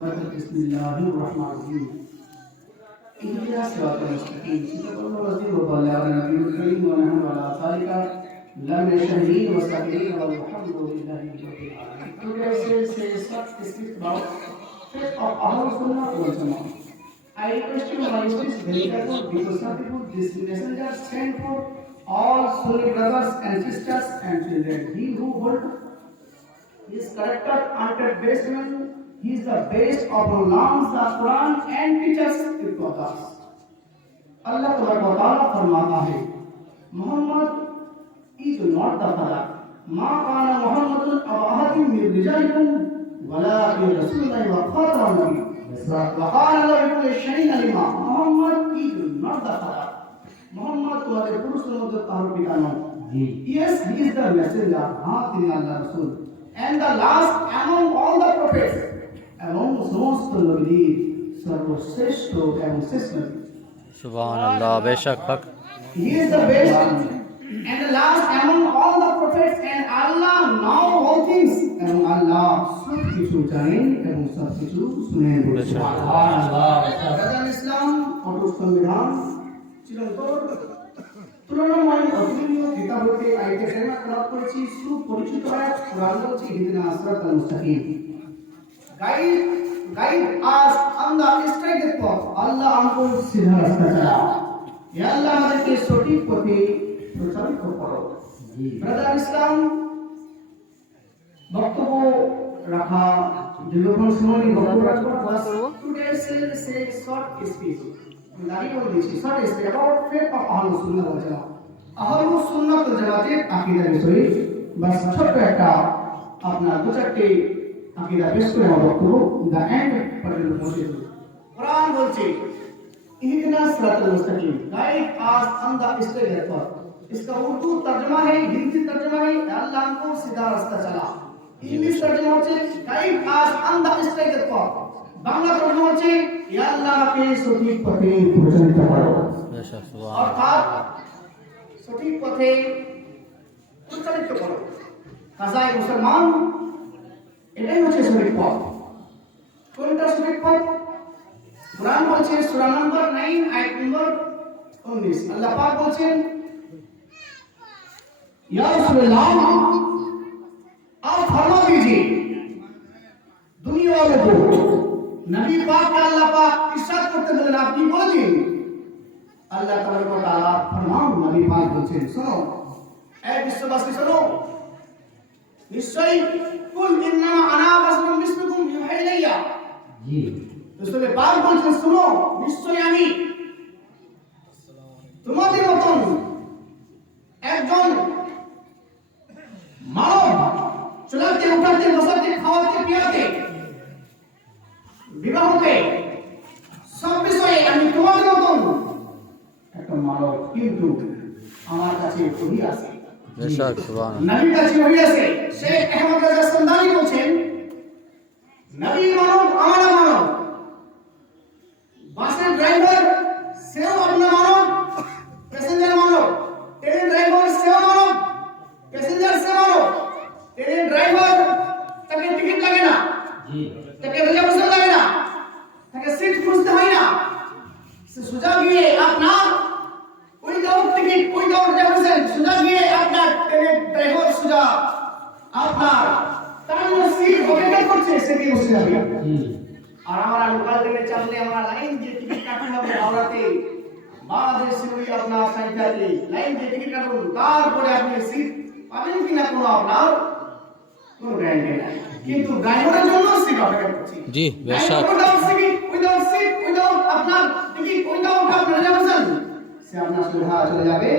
بسم الله الرحمن الرحيم اهدنا الصراط المستقيم صراط الذين أنعمت عليهم غير المغضوب عليهم ولا الضالين لم يشهدين وسائلين والحمد لله رب العالمين. Today says speak about faith of Ahlul Sunnah wal Jama'ah. I request you my students very careful because some people this messenger sent for all Sunni brothers and sisters and children. He who hold his character under basement. He is the best of who learns the Quran and teaches it to others. Allah Ta'ala फरमाता है, Muhammad is not the father. ما كان محمد أبا أحد من رجالكم ولكن رسول الله وخاتم النبيين. وقال الله بكل شيء عليما. Muhammad is not the father. Muhammad तुम्हारे पुरुष समझो तारो पिता नौ. Yes, he is the messenger. हाँ তিনি আল্লাহ রাসূল. And the last among all the prophets. এবং সমস্ত নবীর সর্বশ্রেষ্ঠ এবং শ্রেষ্ঠ নবী। সুবহানাল্লাহ, বেশক হক। He is the best and the last among all the prophets and Allah know all things এবং আল্লাহ সব কিছু জানেন এবং সব কিছু শুনেন। সুবহানাল্লাহ। ইসলাম অটুট সংবিধান চিরন্তন তুলনাময় অতুলনীয় কিতাব হতে আয়াতে কারিমা তেলাওয়াত করেছি। সুপরিচিত আয়াত কোরআন বলছে ইহদিনা সিরাতাল মুস্তাকিম। Guide us on the straight path. Allah हमको सीधा रास्ता चलाओ। या अल्लाह আমাদেরকে সঠিক পথে প্রচারিত করো। ব্রাদার ইসলাম বক্তব্য রাখা যখন সময় বক্তব্য রাখবো বাস টুডে সে শর্ট স্পিচ দাঁড়িয়ে বলে দিচ্ছি short speech about faith of আহলুস সুন্নাহ ওয়াল জামাআহ। আহলুস সুন্নাহ ওয়াল জামাতের আকীদা বিষয়ে বাস ছোট্ট একটা আপনার দু চারটি আকিদা পেশ করে আমার বক্তব্য দ্য এন্ড পর্যন্ত পৌঁছে দেব। কোরআন বলছে ইহদিনা সিরাতাল মুস্তাকিম, guide us on the straight path. इसका उर्दू तर्जुमा है, हिंदी तर्जुमा है अल्लाह हमको सीधा रास्ता चला। इंग्लिश तर्जुमा হচ্ছে guide us on the straight path. Bangla তর্জমা হচ্ছে ইয়া আল্লাহ আমাকে সঠিক পথে পরিচালিত করো। অর্থাৎ সঠিক পথে পরিচালিত করো। কাজায় মুসলমান এটাই হচ্ছে সঠিক পথ। কোনটা সঠিক পথ? কুরআন বলছে সূরা নম্বর 9 আয়াত নম্বর 19 আল্লাহ পাক বলছেন ইয়া রাসূলুল্লাহ आप फरमा दीजिए दुनिया वालों को। नबी पाक का अल्लाह पाक इरशाद करते बोलेন আপনি বলেন আল্লাহ তাআলা ফরমান নবী পাক বলছেন শোনো এ বিশ্ববাসী শোনো নিশ্চয়ই কুল ইন্নামা আনা বাশারুম মিসলুকুম ইউহা ইলাইয়া। জি রাসূল পাক বলছেন শুনো নিশ্চয়ই আমি তোমাদের মতন একজন মানব, চলাতে উঠাতে বসাতে খাওয়াতে পিয়াতে বিবাহতে সব বিষয়ে আমি তোমাদের মতন একটা মানব, কিন্তু আমার কাছে ওহী আছে। বেশক সুবহানাল্লাহ। নবীর কাছে ওহী আছে। শেখ আহমদ রাজা সন্দানি বলেন নবী মানব আমার মানব, বাসের ড্রাইভার সেও আপনার মানব, প্যাসেঞ্জার মানব, ট্রেনের ড্রাইভার সেও মানব, প্যাসেঞ্জার সেও মানব। ট্রেনের ড্রাইভার তাকে টিকিট লাগে না, জি তাকে রিজার্ভেশন লাগে না, তাকে সিট খুঁজতে হয় না, সে সোজা গিয়ে আপনার উইদাউট টিকিট উইদাউট রিজার্ভেশন সোজা গিয়ে আপনার ট্রেনের ড্রাইভার সোজা আপনার তার সিট অপেক্ষা করছে, সে কি বসে যাবে। আর আমরা লোকাল ট্রেনে চাপলে আমরা লাইন দিয়ে টিকিট কাটতে হবে। হাওড়াতে বাংলাদেশ সিউড়ি আপনার সাইডটাতে লাইন দিয়ে টিকিট কাটুন, তারপরে আপনি সিট পাবেন কিনা কোনো আপনার কোনো গ্যারান্টি নাই। কিন্তু ড্রাইভারের জন্য সিট অপেক্ষা করছে। জি বেশক। উইদাউট সিট উইদাউট আপনার টিকিট উইদাউট আপনার রিজার্ভেশন সে আপনার সোজা চলে যাবে,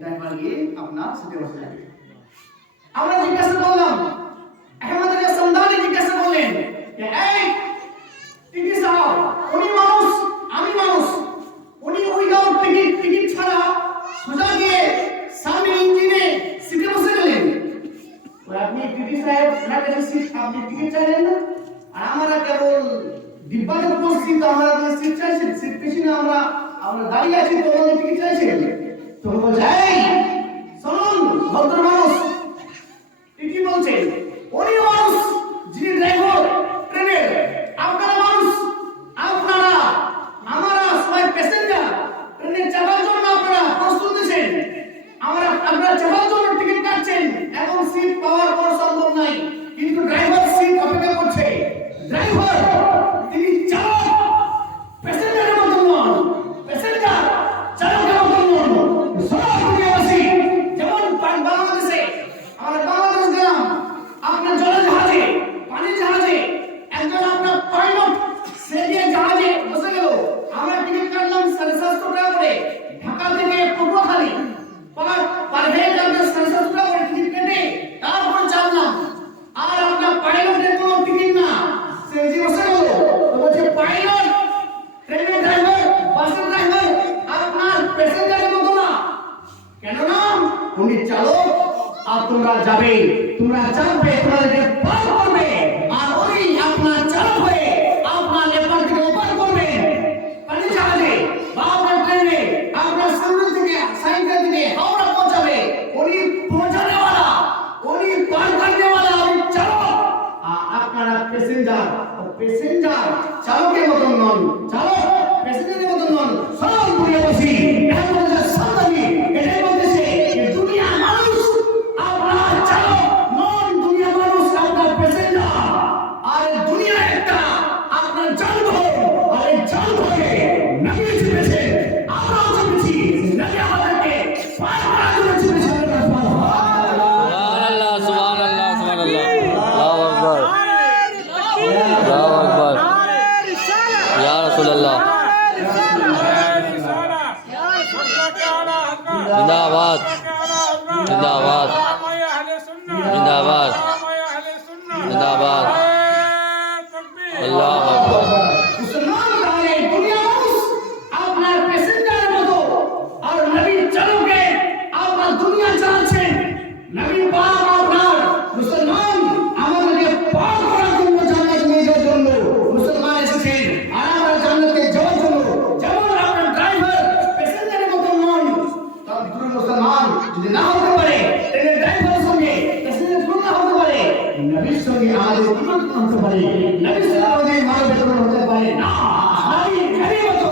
ড্রাইভার গিয়ে আপনার সিটে বসে যাবে। আমরা জিজ্ঞাসা করলাম আহমদ রাজা সন্দানি জিজ্ঞাসা করলেন যে এই টিকিট সাহেব উনি মানুষ আমি মানুষ, উনি উইদাউট টিকিট ছাড়া সোজা গিয়ে সামনে ইঞ্জিনে সিটে বসে গেলেন। ওই আপনি টিকিট সাহেব না কেন সিট আপনি টিকিট চাইলেন না, আর আমরা কেবল ডিব্বাতে বসছি তো আমরা সিট চাইছি, সিট পেছনে আমরা দাঁড়িয়ে আছি তো আমাদের টিকিট চাইছেন। তো বলছে এই শুনুন ভদ্র মানুষ ঠিকই বলছেন, উনি মানুষ যিনি ড্রাইভার ট্রেনের, আপনারা ড্রাইভার, তিনি চালক, প্যাসেঞ্জারের মতো নন, প্যাসেঞ্জার চালকের মতো নন। সরাসরি যেমন বাংলাদেশে আমরা বাংলাদেশ গেলাম, আপনার জলজাহাজে, পানি জাহাজে, একজন আপনার পাইলট সে যে জাহাজে বসে গেল, আমরা টিকিট কাটলাম 750 টাকা করে ঢাকা থেকে পটুয়াখালী, পার হেড আপনার 750 টাকা করে টিকিট কেটে তারপর চাললাম। আর আপনার পাইলটের কোনো টিকিট না, সে যে বসে গেল, তো বলছে পাইলট, ট্রেনের ড্রাইভার, বাসের ড্রাইভার আপনার প্যাসেঞ্জারের মতো না। কেন না? উনি চালক, আর তোমরা যাবে, তোমরা চাপবে, তোমাদেরকে পার করবে, আর উনি আপনার চালক হয়ে আপনার এপার থেকে ওপার করবে। পানি জাহাজে বা আপনার ট্রেনে আপনার সামনে থেকে সাইকেল থেকে হাওড়া পৌঁছাবে, উনি পৌঁছানেওয়ালা, উনি পার করনেওয়ালা, উনি চালক। আর আপনারা প্যাসেঞ্জার, প্যাসেঞ্জার চালকের মতন নন, চালক প্যাসেঞ্জারের মতন নন। সরল করে বসি, এমন যে সামনে এটাই বলতেছে যে দুনিয়া মানুষ আপনার চালক নন, দুনিয়া মানুষ আপনার প্যাসেঞ্জার। আর দুনিয়া একটা আপনার জানঘর, আর এই জানঘরে নবী চেপেছে, আমরাও চেপেছি, নবী আমাদেরকে পার করার জন্য চেপেছে। সুবহানাল্লাহ, সুবহানাল্লাহ, সুবহানাল্লাহ। আল্লাহু আকবার, আল্লাহু আকবার। ইয়া রাসূলুল্লাহ, জিন্দাবাদ, জিন্দাবাদ, জিন্দাবাদ, জিন্দাবাদ। আল্লাহু আকবার। মুসলমান তাহলে দুনিয়া মানুষ আপনার প্যাসেঞ্জারের মতো, আর নবী চালকে আপনার দুনিয়া চালাচ্ছেন। নবী পাক আপনার মুসলমান আমাদেরকে পার করার জন্য, জান্নাত নিয়ে যাওয়ার জন্য মুসলমান এসেছেন, আর আমরা জান্নাতে যাওয়ার জন্য। যেমন আপনার ড্রাইভার প্যাসেঞ্জারের মতো নন, তার দুটো মুসলমান যদি না হতে পারে, ট্রেনের ড্রাইভারের সঙ্গে প্যাসেঞ্জার তুলনা হতে পারে, নবীর সঙ্গে আমাদের তুলনা হতে পারে, নবীর সঙ্গে আমাদের মানবের তুলনা হতে পারে না। নবী নবী মতো,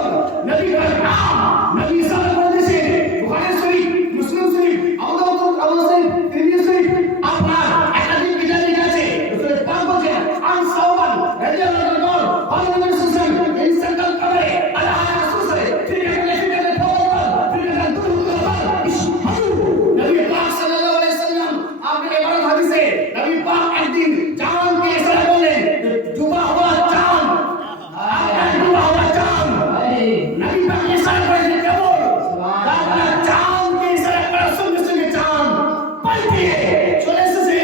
নবী কার নাম, নবী সাল্লাল্লাহু আলাইহি ওয়াসাল্লাম, বুখারী শরীফ, মুসলিম শরীফ, আবু দাউদ শরীফ, তিরমিজি শরীফ, আপনার একাধিক কিতাবে আছে। রাসূল পাক বলেন, আন সাওবান রাদিয়াল্লাহু আনহু قال النبي صلى الله عليه وسلم ان سكت القبر على هذا الرسول في كلمه الفوضى في নবী পাক সাল্লাল্লাহু আলাইহি ওয়াসাল্লাম আপনি এবারে হাদিসে নবী পাক একদিন চাঁদকে ইশারা করলেন, ডুবা হুয়া চাঁদ, আপনার ডুবা হুয়া চাঁদ। নবী পাক ইশারা করেছেন কেবল আপনার চাঁদকে ইশারা করার সঙ্গে সঙ্গে চাঁদ পাল্টিয়ে চলে এসেছে।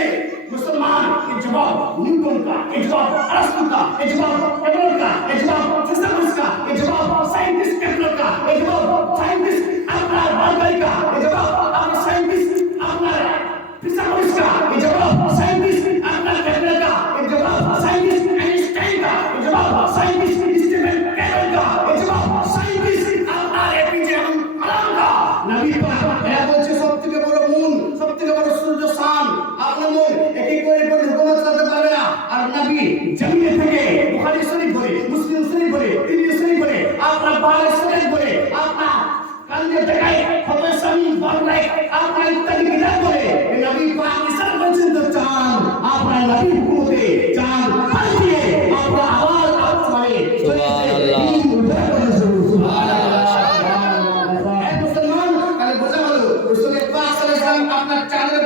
মুসলমান এই জবাব নিউটন का, এই জবাব আরস্টু का, এই জবাব কেপলার का, এই জবাব থিসাগোরাস का, এই জবাব সায়েন্টিস্ট কেপলার का, এই জবাব সায়েন্টিস্ট আপনার বারবারি का, এই জবাব আপনার সায়েন্টিস্ট আপনার থিসাগোরাস का, এই জবাব সায়েন্টিস্ট আপনার কেপলার का, এই জবাব সায়েন্টিস্ট আইনস্টাইন का, এই জবাব সায়েন্টিস্ট স্টিফেন হকিং का, এই জবাব সায়েন্টিস্ট আপনার এপিজে আব্দুল কালাম का। নবী পাক এরা বলছে সবথেকে বড় মুন, সবথেকে বড় সূর্য শান, আপনার মুন একই করে করে হুকুমত চালাতে পারবে না। আর নবী জমিনে থেকে বুখারী শরীফ বলে, মুসলিম শরীফ বলে, তিরমিজি শরীফ বলে, আপনার বুখারী শরীফ বলে, আপনার কান্দে দেখায় ফতোয়া সামিন বারলাই আপনার ইত্যাদি কিতাব বলে, এই নবী পাক ইশারা করেছেন তো চাঁদ আপনার নবী হুকুমতে চাঁদ পাল্টিয়ে আপনার আওয়াজ আসছে। সুবহানাল্লাহ, মুসলমান তাহলে বোঝা গেল রাসূল পাক সাল্লাল্লাহু আলাইহি ওয়াসাল্লাম আপনার চাঁদের